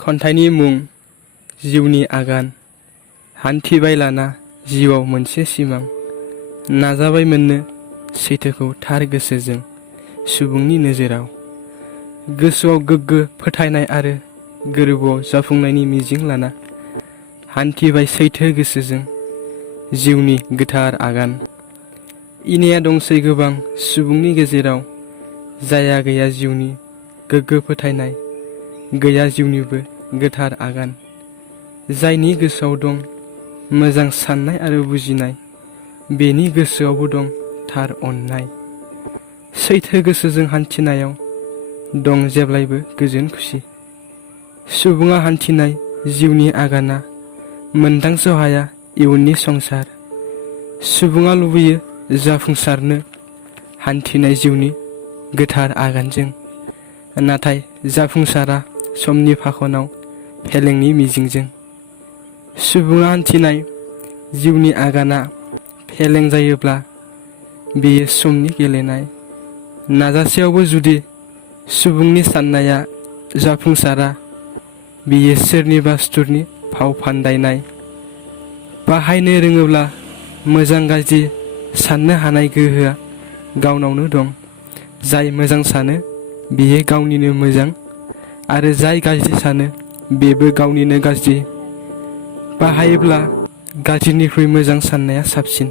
खन्थाइनि मुं जिउनि आगान। हान्थिबाय लाना जिउआव मोनसे सिमां, नाजाबाय मोननो सैथोखौ थार गोसोजों सुबुंनि नोजोराव। गोसोआव गोग्गो फोथायनाय आरो गोरबोआव जाफुंनायनि मिजिं लाना हान्थिबाय सैथो गोसोजों जिउनि गोथार आगान। इनाया दंसै गोबां सुबुंनि गेजेराव, जायहा गैया जिउनि गोग्गो फोथायनाय, गैया जिउनिबो गोथार आगान। जायनि गोसोआव दं मोजां साननाय आरो बुजिनाय, बेनि गोसोआवबो दं थार अननाय। सैथो गोसोजों हान्थिनायाव दं जेब्लायबो गोजोन खुसि। सुबुङा हान्थिनाय जिउनि आगाना मोनदांस' हाया इयुननि संसार। सुबुङा लुबैयो जाफुंसारनो हान्थिनाय जिउनि गोथार आगानजों, नाथाय जाफुंसारा समनि फाखनाव फेलेंनि मिजिंजों। सुबुङा हान्थिनाय जिउनि आगाना फेलें जायोब्ला बेयो समनि गेलेनाय। नाजासेयावबो जुदि सुबुंनि साननाया जाफुंसारा, बेयो सोरनिबा सुथुरनि फाव फान्दायनाय। बाहायनो रोङोब्ला मोजां गाज्रि साननो हानाय गोहोआ गावनावनो दं। जाय मोजां सानो बेयो गावनिनो मोजां, आरो जाय गाज्रि सानो बेबो गावनिनो गाज्रि। बाहायोब्ला गाज्रिनिख्रुइ मोजां साननाया साबसिन।